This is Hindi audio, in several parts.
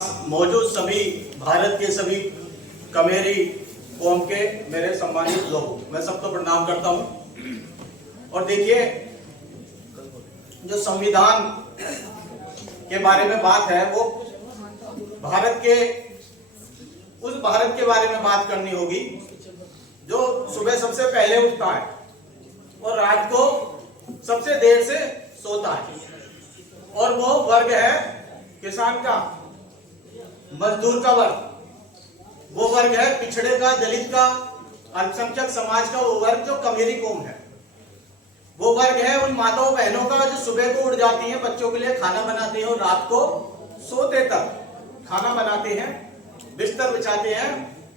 मौजूद सभी भारत के सभी कमेरी कौम के मेरे सम्मानित लोग, मैं सबको प्रणाम करता हूं। और देखिए, जो संविधान के बारे में बात है वो भारत के उस भारत के बारे में बात करनी होगी जो सुबह सबसे पहले उठता है और रात को सबसे देर से सोता है, और वो वर्ग है किसान का, मजदूर का वर्ग। वो वर्ग है पिछड़े का, दलित का, अल्पसंख्यक समाज का वो वर्ग जो कमेरी कौम है। वो वर्ग है उन माताओं बहनों का जो सुबह को उठ जाती हैं, बच्चों के लिए खाना बनाती हैं और रात को सोते तक खाना बनाते हैं, बिस्तर बिछाते हैं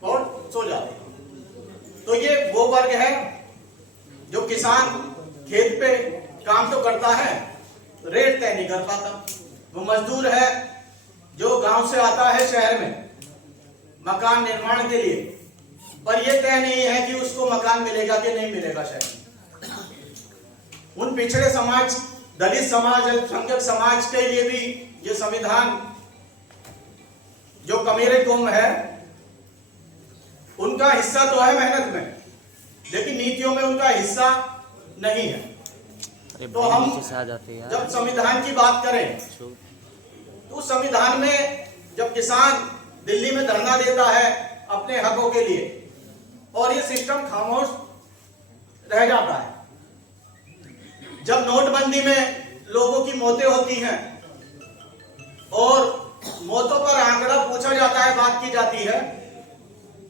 और सो जाते हैं। तो ये वो वर्ग है जो किसान खेत पे काम तो करता है, रेट तय नहीं कर पाता। वो मजदूर है जो गांव से आता है शहर में मकान निर्माण के लिए, पर यह तय नहीं है कि उसको मकान मिलेगा कि नहीं मिलेगा शहर में। उन पिछड़े समाज, दलित समाज, अल्पसंख्यक समाज के लिए भी ये संविधान जो कमेरी कौम है उनका हिस्सा तो है मेहनत में, लेकिन नीतियों में उनका हिस्सा नहीं है। तो हम जब संविधान की बात करें तो संविधान में जब किसान दिल्ली में धरना देता है अपने हकों के लिए और ये सिस्टम खामोश रह जाता है, जब नोटबंदी में लोगों की मौतें होती हैं और मौतों पर आंकड़ा पूछा जाता है, बात की जाती है,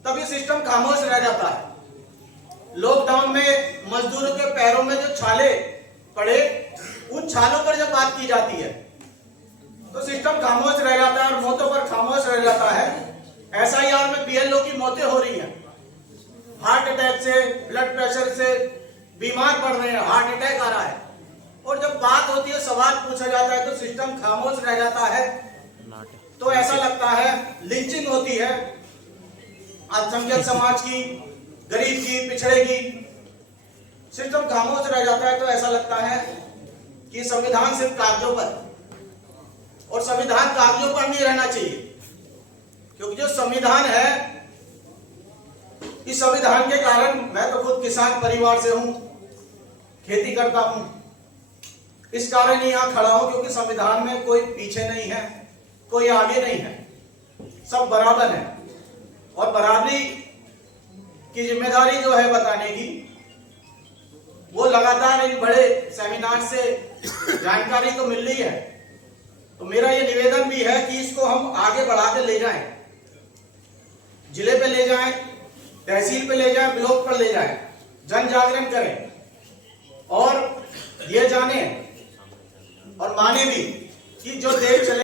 तब ये सिस्टम खामोश रह जाता है। लॉकडाउन में मजदूरों के पैरों में जो छाले पड़े, उन छालों पर जब बात की जाती है तो सिस्टम खामोश रह जाता है और मौतों पर खामोश रह जाता है। एसआईआर में बीएलओ की मौतें हो रही हैं, हार्ट अटैक से, ब्लड प्रेशर से बीमार पड़ रहे हैं, हार्ट अटैक आ रहा है, और जब बात होती है, सवाल पूछा जाता है तो सिस्टम खामोश रह जाता है। तो ऐसा लगता है लिंचिंग होती है अल्पसंख्यक समाज की, गरीब की, पिछड़े की, सिस्टम खामोश रह जाता है। तो ऐसा लगता है कि संविधान सिर्फ कागजों पर, और संविधान कागजों पर नहीं रहना चाहिए, क्योंकि जो संविधान है, इस संविधान के कारण मैं तो खुद किसान परिवार से हूं, खेती करता हूं, इस कारण ही यहां खड़ा हूं क्योंकि संविधान में कोई पीछे नहीं है, कोई आगे नहीं है, सब बराबर है। और बराबरी की जिम्मेदारी जो है बताने की, वो लगातार इन बड़े सेमिनार से जानकारी तो मिल रही है। तो मेरा ये निवेदन भी है कि इसको हम आगे बढ़ा के ले जाएं, जिले पे ले जाएं, तहसील पे ले जाएं, ब्लॉक पर ले जाएं, जन जागरण करें और ये जाने और माने भी कि जो देश चले